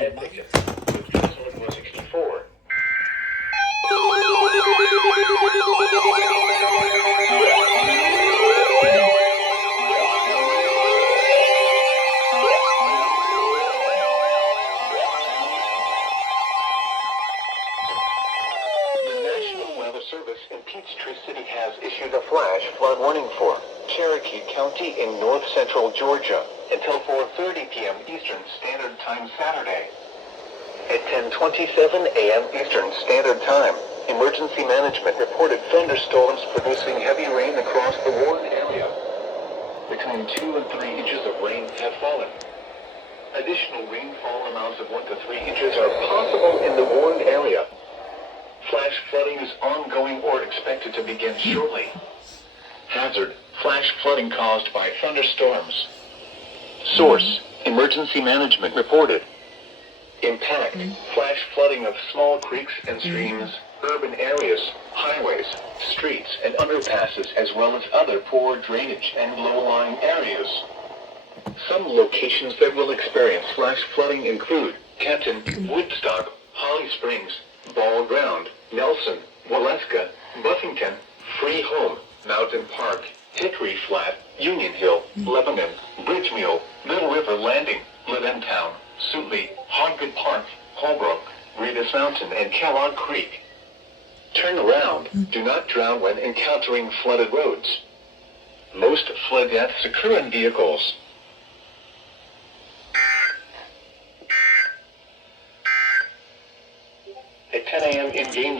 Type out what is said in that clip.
Edmonton, with Northwest 164. Service in Peachtree City has issued a flash flood warning for Cherokee County in north central Georgia until 4:30 p.m. Eastern Standard Time Saturday. At 10:27 a.m. Eastern Standard Time, Emergency Management reported thunderstorms producing heavy rain across the warned area. Between 2 and 3 inches of rain have fallen. Additional rainfall amounts of 1 to 3 inches are possible in the warned area. Flash flooding is ongoing or expected to begin shortly. Hazard: flash flooding caused by thunderstorms. Source: Emergency Management reported. Impact: flash flooding of small creeks and streams, urban areas, highways, streets, and underpasses, as well as other poor drainage and low-lying areas. Some locations that will experience flash flooding include Kenton, Woodstock, Holly Springs, Ball Ground, Nelson, Waleska, Buffington, Free Home, Mountain Park, Hickory Flat, Union Hill, Lebanon, Bridgemule, Little River Landing, Leventown, Sutley, Hoggood Park, Holbrook, Reedus Mountain, and Kellogg Creek. Turn around. Do not drown when encountering flooded roads. Most flood deaths occur in vehicles. At 10 a.m. in Gaines